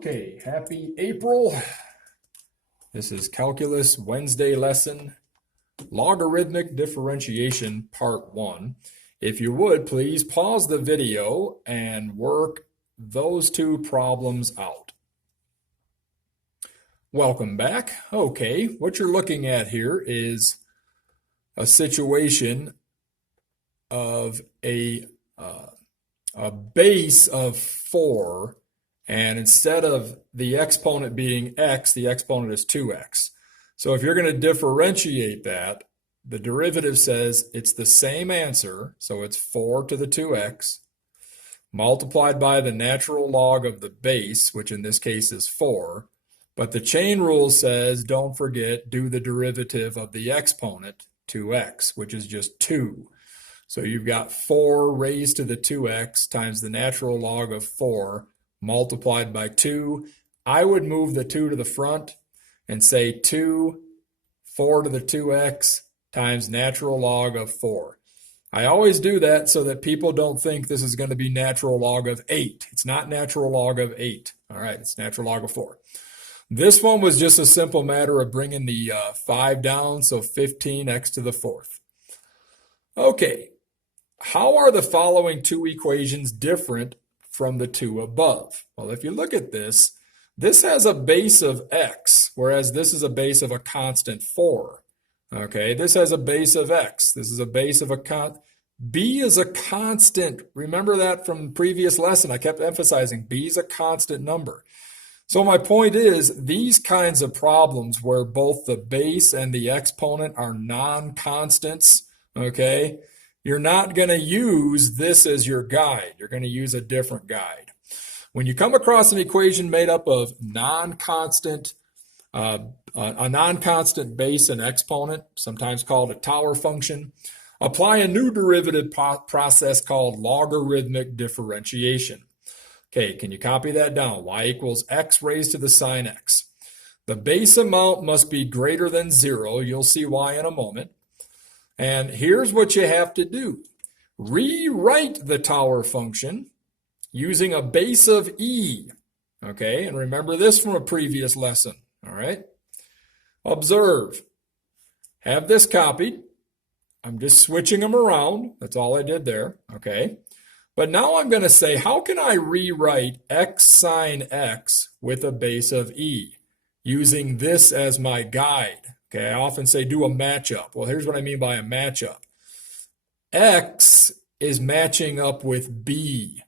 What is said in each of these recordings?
Okay, happy April. This is Calculus Wednesday lesson, Logarithmic Differentiation, Part 1. If you would, please pause the video and work those two problems out. Welcome back. Okay, what you're looking at here is a situation of a base of 4, and instead of the exponent being x, the exponent is 2x. So if you're going to differentiate that, the derivative says it's the same answer, so it's 4 to the 2x, multiplied by the natural log of the base, which in this case is 4. But the chain rule says, don't forget, do the derivative of the exponent, 2x, which is just 2. So you've got 4 raised to the 2x times the natural log of 4 multiplied by 2. I would move the 2 to the front and say 4 to the 2x times natural log of 4. I always do that so that people don't think this is going to be natural log of 8. It's not natural log of 8. All right, it's natural log of 4. This one was just a simple matter of bringing the 5 down, so 15x to the 4th. Okay, how are the following two equations different from the two above? Well, if you look at this, this has a base of x, whereas this is a base of a constant 4. Okay, this has a base of x. This is a base of a b is a constant. Remember that from the previous lesson. I kept emphasizing b is a constant number. So my point is, these kinds of problems where both the base and the exponent are non-constants, okay, you're not going to use this as your guide. You're going to use a different guide. When you come across an equation made up of a non-constant base and exponent, sometimes called a Tower function, apply a new derivative process called logarithmic differentiation. Okay, can you copy that down? Y equals x raised to the sine x. The base amount must be greater than 0. You'll see why in a moment. And here's what you have to do. Rewrite the Tower function using a base of e. Okay, and remember this from a previous lesson. All right. Observe. Have this copied. I'm just switching them around. That's all I did there. Okay. But now I'm going to say, how can I rewrite x sine x with a base of e using this as my guide? Okay, I often say do a matchup. Well, here's what I mean by a matchup. X is matching up with B.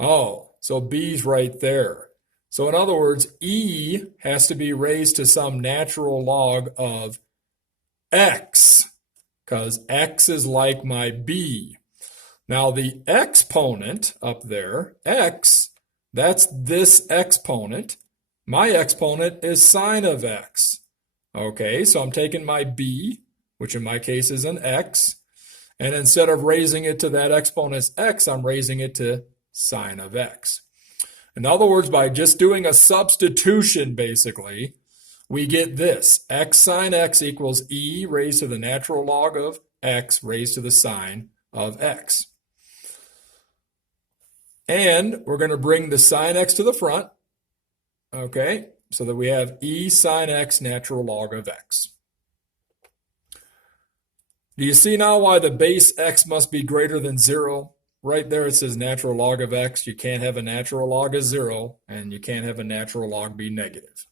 Oh, so B's right there. So in other words, E has to be raised to some natural log of X, because X is like my B. Now the exponent up there, X, that's this exponent. My exponent is sine of X. Okay, so I'm taking my b, which in my case is an x, and instead of raising it to that exponent's x, I'm raising it to sine of x. In other words, by just doing a substitution, basically, we get this. X sine x equals e raised to the natural log of x raised to the sine of x. And we're going to bring the sine x to the front. Okay, so that we have e sine x natural log of x. Do you see now why the base x must be greater than 0? Right there it says natural log of x. You can't have a natural log of 0, and you can't have a natural log be negative.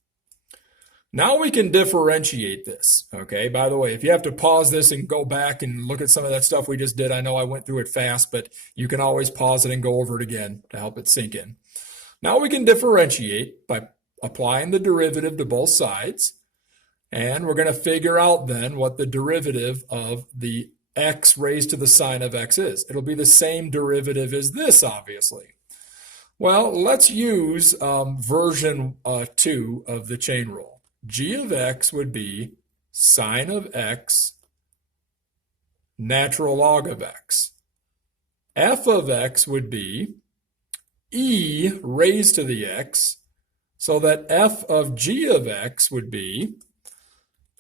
Now we can differentiate this. Okay, by the way, if you have to pause this and go back and look at some of that stuff we just did, I know I went through it fast, but you can always pause it and go over it again to help it sink in. Now we can differentiate by applying the derivative to both sides, and we're going to figure out then what the derivative of the x raised to the sine of x is. It'll be the same derivative as this, obviously. Well, let's use version 2 of the chain rule. G of x would be sine of x natural log of x. F of x would be e raised to the x, so that f of g of x would be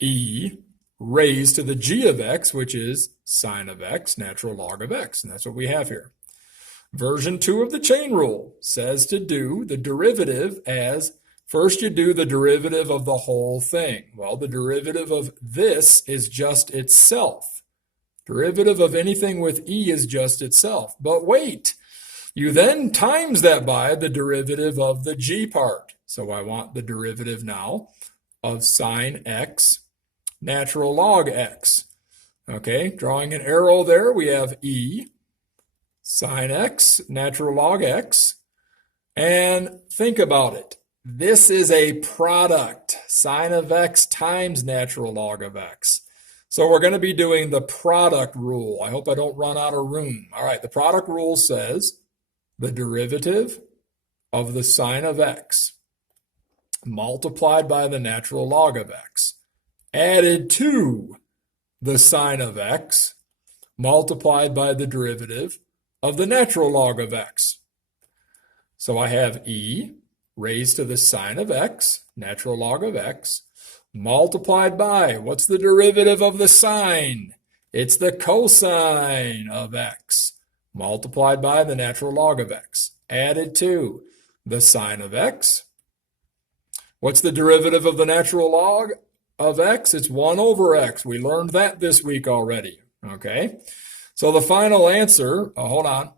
e raised to the g of x, which is sine of x, natural log of x. And that's what we have here. Version 2 of the chain rule says to do the derivative as first you do the derivative of the whole thing. Well, the derivative of this is just itself. Derivative of anything with e is just itself. But wait, you then times that by the derivative of the g part. So I want the derivative now of sine x natural log x. Okay, drawing an arrow there, we have e sine x natural log x. And think about it. This is a product, sine of x times natural log of x. So we're going to be doing the product rule. I hope I don't run out of room. All right, the product rule says the derivative of the sine of x multiplied by the natural log of x added to the sine of x multiplied by the derivative of the natural log of x. So I have e raised to the sine of x, natural log of x, multiplied by, what's the derivative of the sine? It's the cosine of x, multiplied by the natural log of x, added to the sine of x. What's the derivative of the natural log of x? It's 1 over x. We learned that this week already, okay? So the final answer, hold on,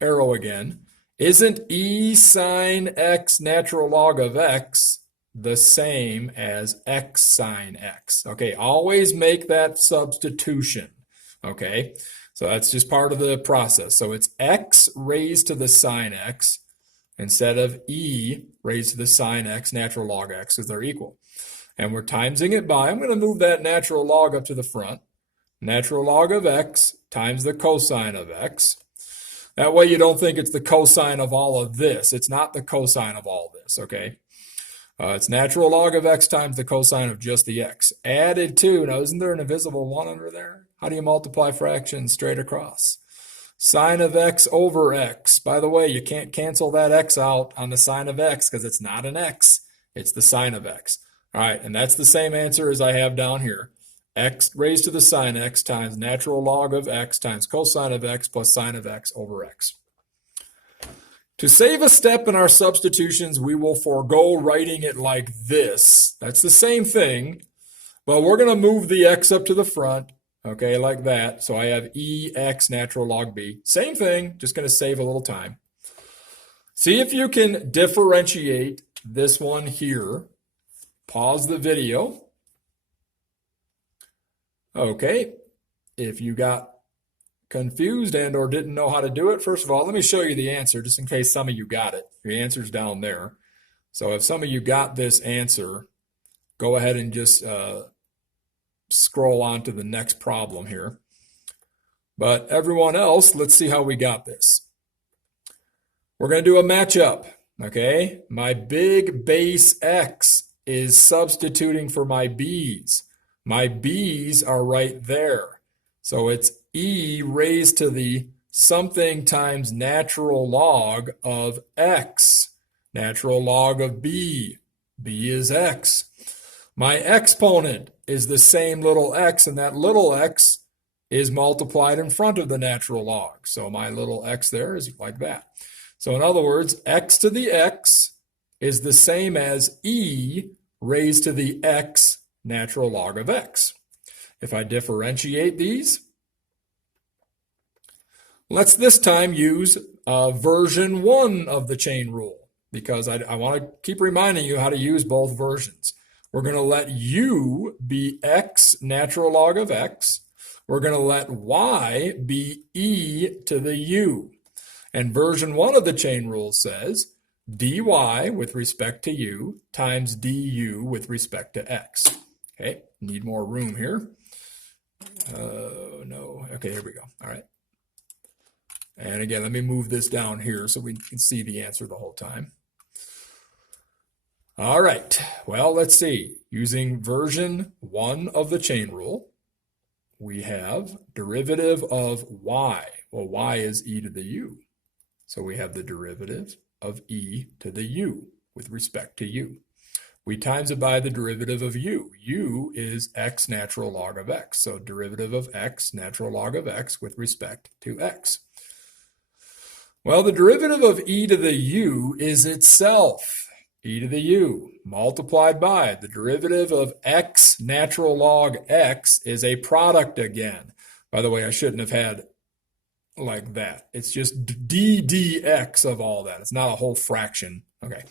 arrow again, isn't e sine x natural log of x the same as x sine x? Okay, always make that substitution, okay? So that's just part of the process. So it's x raised to the sine x instead of e raised to the sine x natural log x, because they're equal. And we're timesing it by, I'm going to move that natural log up to the front. Natural log of x times the cosine of x. That way you don't think it's the cosine of all of this. It's not the cosine of all this, okay? It's natural log of x times the cosine of just the x. Added to, now isn't there an invisible 1 under there? How do you multiply fractions straight across? Sine of x over x. By the way, you can't cancel that x out on the sine of x because it's not an x. It's the sine of x. All right, and that's the same answer as I have down here. X raised to the sine x times natural log of x times cosine of x plus sine of x over x. To save a step in our substitutions, we will forego writing it like this. That's the same thing, but we're going to move the x up to the front, okay, like that. So I have ex natural log b. Same thing, just going to save a little time. See if you can differentiate this one here. Pause the video. Okay, if you got confused and or didn't know how to do it, first of all, let me show you the answer just in case some of you got it. The answer's down there. So if some of you got this answer, go ahead and just scroll on to the next problem here. But everyone else, let's see how we got this. We're going to do a matchup, okay? My big base x is substituting for my b's. My b's are right there. So it's e raised to the something times natural log of x. Natural log of b. b is x. My exponent is the same little x, and that little x is multiplied in front of the natural log. So my little x there is like that. So in other words, x to the x is the same as e raised to the x natural log of x. If I differentiate these, let's this time use version 1 of the chain rule, because I want to keep reminding you how to use both versions. We're going to let u be x natural log of x. We're going to let y be e to the u. And version 1 of the chain rule says dy with respect to u times du with respect to x. Okay, need more room here. No, okay, here we go. All right. And again, let me move this down here so we can see the answer the whole time. All right, well, let's see. Using version 1 of the chain rule, we have derivative of y. Well, y is e to the u. So we have the derivative of e to the u with respect to u. We times it by the derivative of u. U is x natural log of x. So derivative of x natural log of x with respect to x. Well, the derivative of e to the u is itself e to the u multiplied by the derivative of x natural log x is a product again. By the way, I shouldn't have had like that. It's just d dx of all that. It's not a whole fraction. Okay.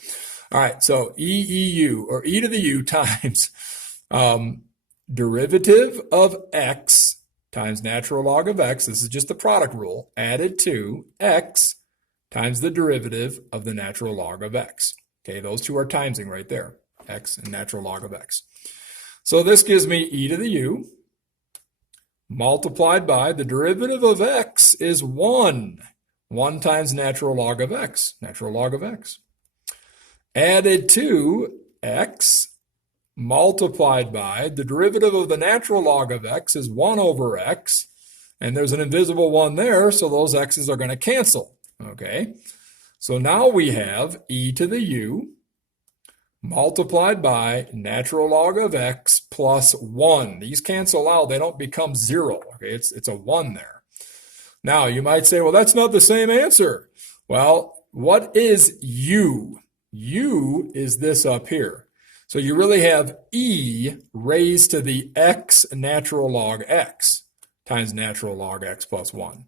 All right. So EU or e to the u times derivative of x times natural log of x. This is just the product rule added to x times the derivative of the natural log of x. Okay, those two are timesing right there, x and natural log of x. So this gives me e to the u multiplied by the derivative of x is 1. 1 times natural log of x, natural log of x. Added to x multiplied by the derivative of the natural log of x is 1 over x. And there's an invisible 1 there, so those x's are going to cancel. Okay, so now we have e to the u multiplied by natural log of x plus 1. These cancel out. They don't become 0. Okay, it's a 1 there. Now, you might say, well, that's not the same answer. Well, what is u? U is this up here. So you really have e raised to the x natural log x times natural log x plus 1.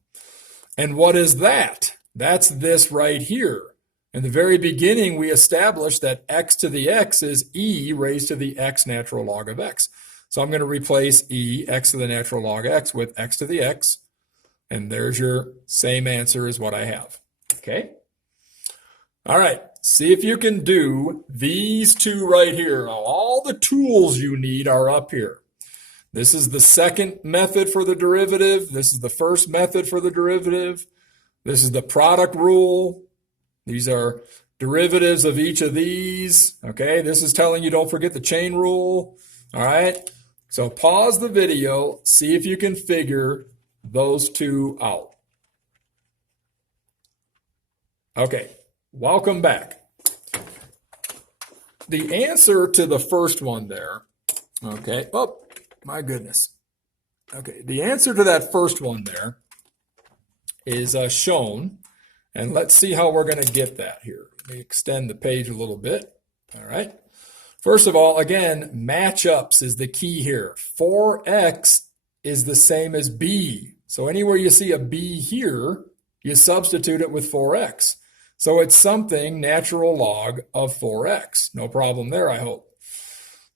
And what is that? That's this right here. In the very beginning, we established that x to the x is e raised to the x natural log of x. So I'm going to replace e, x to the natural log x, with x to the x. And there's your same answer as what I have. Okay? All right. See if you can do these two right here. All the tools you need are up here. This is the second method for the derivative. This is the first method for the derivative. This is the product rule. These are derivatives of each of these. Okay, this is telling you don't forget the chain rule. All right, so pause the video, see if you can figure those two out. Okay, welcome back. The answer to the first one there, okay, oh, my goodness. Okay, the answer to that first one there is shown. And let's see how we're going to get that here. Let me extend the page a little bit. All right. First of all, again, matchups is the key here. 4x is the same as b. So anywhere you see a b here, you substitute it with 4x. So it's something natural log of 4x. No problem there, I hope.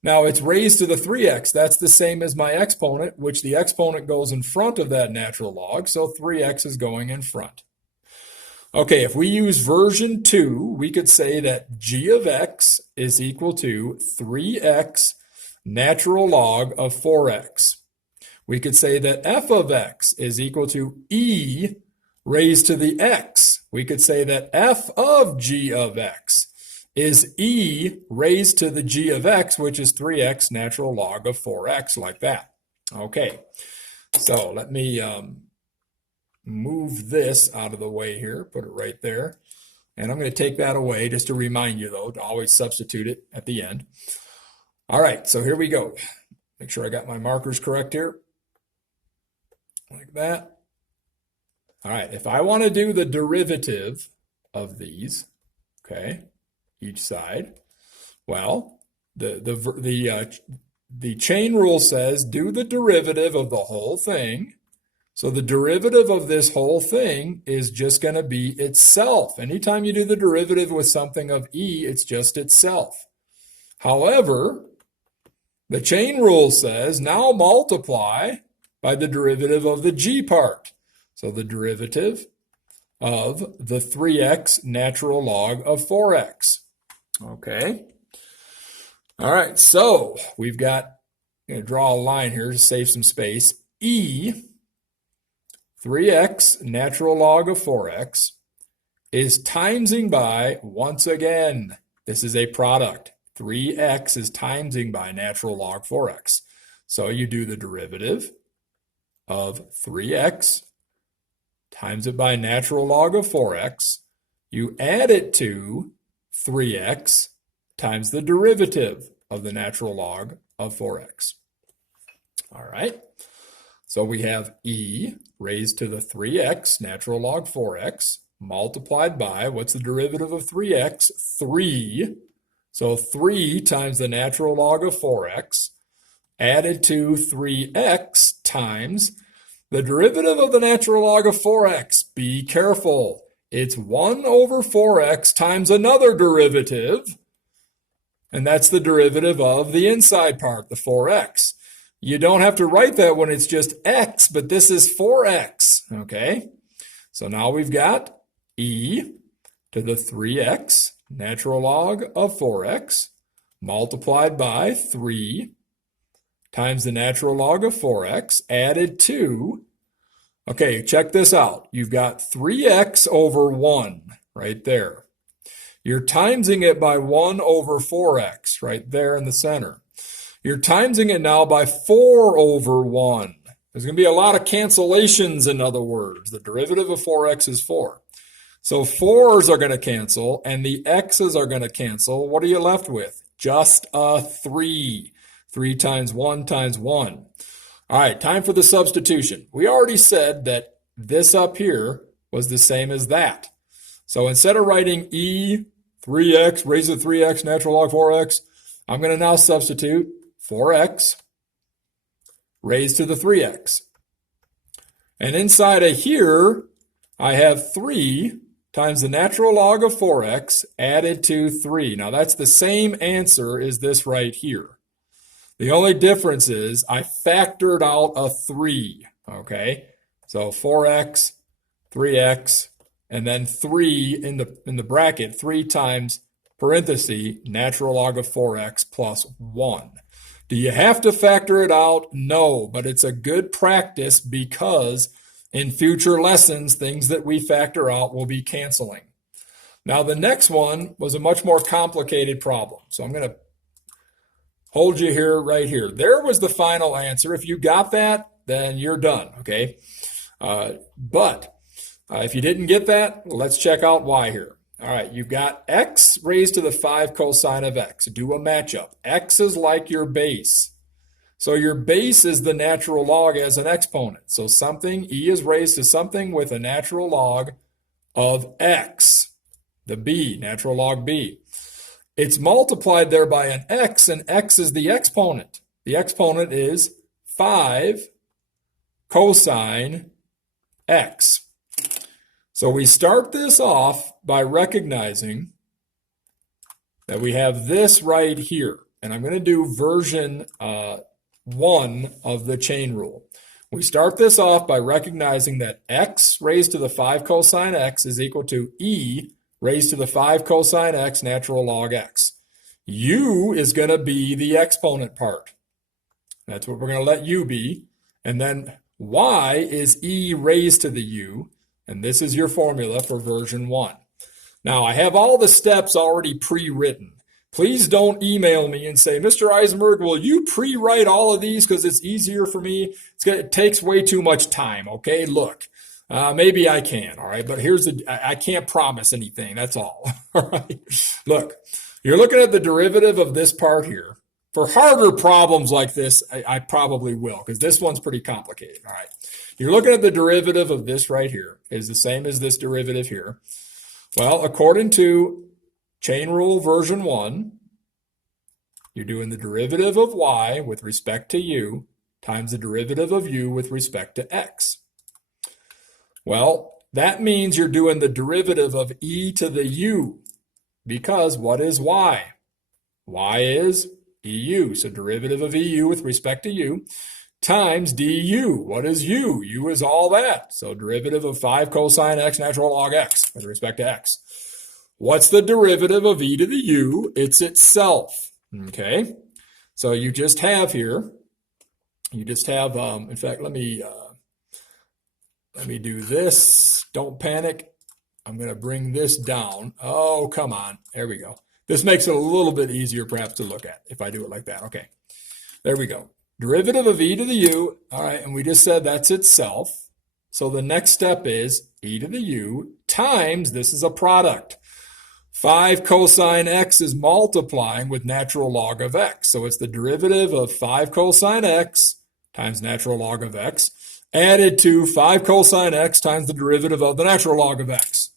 Now it's raised to the 3x. That's the same as my exponent, which the exponent goes in front of that natural log. So 3x is going in front. Okay, if we use version 2, we could say that g of x is equal to 3x natural log of 4x. We could say that f of x is equal to e raised to the x. We could say that f of g of x is e raised to the g of x, which is 3x natural log of 4x, like that. Okay, so let me move this out of the way here, put it right there. And I'm going to take that away just to remind you, though, to always substitute it at the end. All right, so here we go. Make sure I got my markers correct here. Like that. All right, if I want to do the derivative of these, okay, each side, well, the chain rule says do the derivative of the whole thing. So the derivative of this whole thing is just going to be itself. Anytime you do the derivative with something of e, it's just itself. However, the chain rule says now multiply by the derivative of the g part. So the derivative of the 3x natural log of 4x. Okay. All right, so we've got, I'm going to draw a line here to save some space. E 3x natural log of 4x is timesing by, once again, this is a product. 3x is timesing by natural log 4x. So you do the derivative of 3x times it by natural log of 4x. You add it to 3x times the derivative of the natural log of 4x. All right. So we have e raised to the 3x natural log 4x multiplied by, what's the derivative of 3x? 3. So 3 times the natural log of 4x added to 3x times the derivative of the natural log of 4x. Be careful. It's 1 over 4x times another derivative, and that's the derivative of the inside part, the 4x. You don't have to write that when it's just x, but this is 4x, okay? So now we've got e to the 3x, natural log of 4x, multiplied by 3 times the natural log of 4x, added to, okay, check this out. You've got 3x over 1 right there. You're timesing it by 1 over 4x right there in the center. You're timesing it now by 4 over 1. There's going to be a lot of cancellations, in other words. The derivative of 4x is 4. So 4's are going to cancel, and the x's are going to cancel. What are you left with? Just a 3. 3 times 1 times 1. All right, time for the substitution. We already said that this up here was the same as that. So instead of writing e 3x raised to 3x natural log 4x, I'm going to now substitute 4x raised to the 3x. And inside of here, I have 3 times the natural log of 4x added to 3. Now that's the same answer as this right here. The only difference is I factored out a 3, okay? So 4x, 3x, and then 3 in the bracket, 3 times parenthesis natural log of 4x plus 1. Do you have to factor it out? No, but it's a good practice because in future lessons, things that we factor out will be canceling. Now the next one was a much more complicated problem. So I'm going to hold you here, right here. There was the final answer. If you got that, then you're done, okay? But if you didn't get that, let's check out y here. All right, you've got x raised to the 5 cosine of x. Do a matchup. X is like your base. So your base is the natural log as an exponent. So something, e is raised to something with a natural log of x, the b, natural log b. It's multiplied there by an x, and x is the exponent. The exponent is 5 cosine x. So we start this off by recognizing that we have this right here. And I'm going to do version 1 of the chain rule. We start this off by recognizing that x raised to the 5 cosine x is equal to e raised to the 5 cosine x natural log x. U is going to be the exponent part. That's what we're going to let u be. And then y is e raised to the u. And this is your formula for version 1. Now, I have all the steps already pre-written. Please don't email me and say, Mr. Eisenberg, will you pre-write all of these because it's easier for me? It takes way too much time, okay? Look, maybe I can, all right? But I can't promise anything, that's all, all right? Look, you're looking at the derivative of this part here. For harder problems like this, I probably will, because this one's pretty complicated, all right? You're looking at the derivative of this right here is the same as this derivative here. Well, according to chain rule version 1, you're doing the derivative of y with respect to u times the derivative of u with respect to x. Well, that means you're doing the derivative of e to the u, because what is y? Y is eu, so derivative of eu with respect to u, times du. What is u? U is all that. So derivative of 5 cosine x natural log x with respect to x. What's the derivative of e to the u? It's itself. Okay? So you just have here, in fact, let me do this. Don't panic. I'm going to bring this down. Oh, come on. There we go. This makes it a little bit easier perhaps to look at if I do it like that. Okay. There we go. Derivative of e to the u, all right, and we just said that's itself. So the next step is e to the u times, this is a product. 5 cosine x is multiplying with natural log of x. So it's the derivative of 5 cosine x times natural log of x added to 5 cosine x times the derivative of the natural log of x.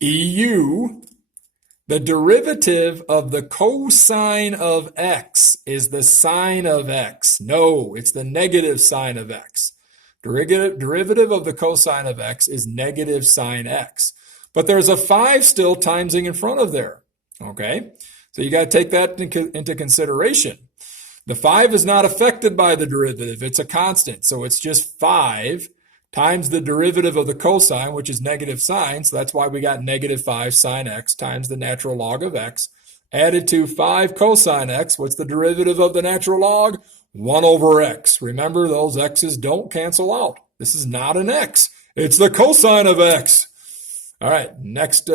EU, the derivative of the cosine of x is the sine of x. No, it's the negative sine of x. Derivative of the cosine of x is negative sine x. But there's a 5 still timesing in front of there. Okay? So you got to take that into consideration. The 5 is not affected by the derivative. It's a constant. So it's just 5 times the derivative of the cosine, which is negative sine. So that's why we got negative 5 sine x times the natural log of x, added to 5 cosine x. What's the derivative of the natural log? 1 over x. Remember, those x's don't cancel out. This is not an x. It's the cosine of x. All right, next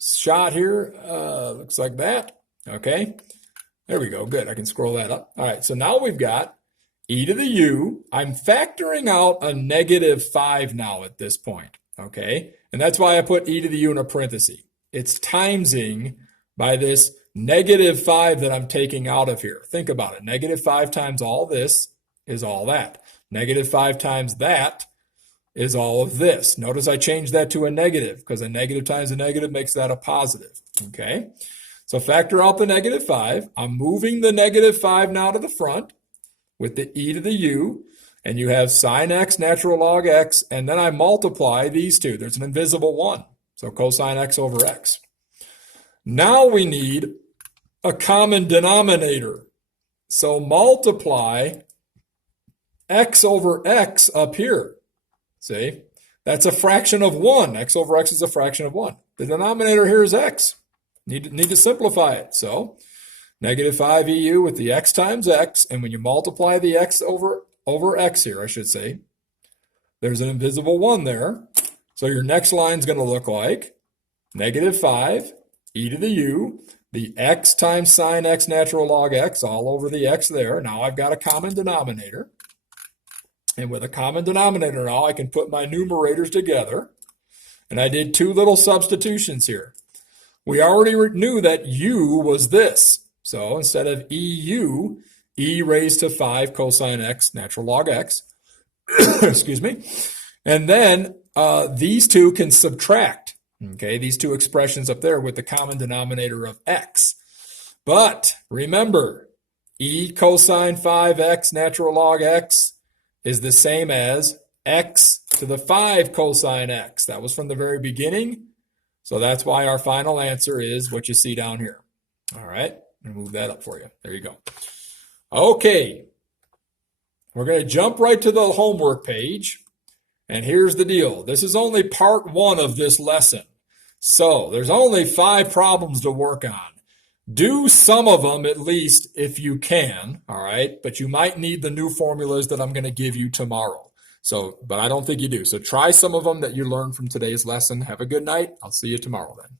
shot here looks like that. Okay, there we go. Good. I can scroll that up. All right, so now we've got e to the u. I'm factoring out a negative 5 now at this point. Okay, and that's why I put e to the u in a parenthesis. It's timesing by this negative 5 that I'm taking out of here. Think about it. Negative 5 times all this is all that. Negative 5 times that is all of this. Notice I changed that to a negative because a negative times a negative makes that a positive. Okay, so factor out the negative 5. I'm moving the negative 5 now to the front with the e to the u, and you have sine x, natural log x, and then I multiply these two. There's an invisible 1, so cosine x over x. Now we need a common denominator. So multiply x over x up here. See, that's a fraction of 1. X over x is a fraction of 1. The denominator here is x. Need to simplify it. So negative 5 EU with the x times x, and when you multiply the x over x here, I should say, there's an invisible 1 there. So your next line is going to look like negative 5 e to the u, the x times sine x natural log x, all over the x there. Now I've got a common denominator. And with a common denominator now, I can put my numerators together. And I did 2 little substitutions here. We already knew that u was this. So instead of EU, e raised to 5 cosine x natural log x. Excuse me. And then these two can subtract. Okay, these 2 expressions up there with the common denominator of x. But remember, e cosine 5x natural log x is the same as x to the 5 cosine x. That was from the very beginning. So that's why our final answer is what you see down here. All right, I'm gonna move that up for you. There you go. Okay, we're going to jump right to the homework page. And here's the deal. This is only part 1 of this lesson. So there's only 5 problems to work on. Do some of them at least if you can, all right? But you might need the new formulas that I'm going to give you tomorrow. So, but I don't think you do. So try some of them that you learned from today's lesson. Have a good night. I'll see you tomorrow then.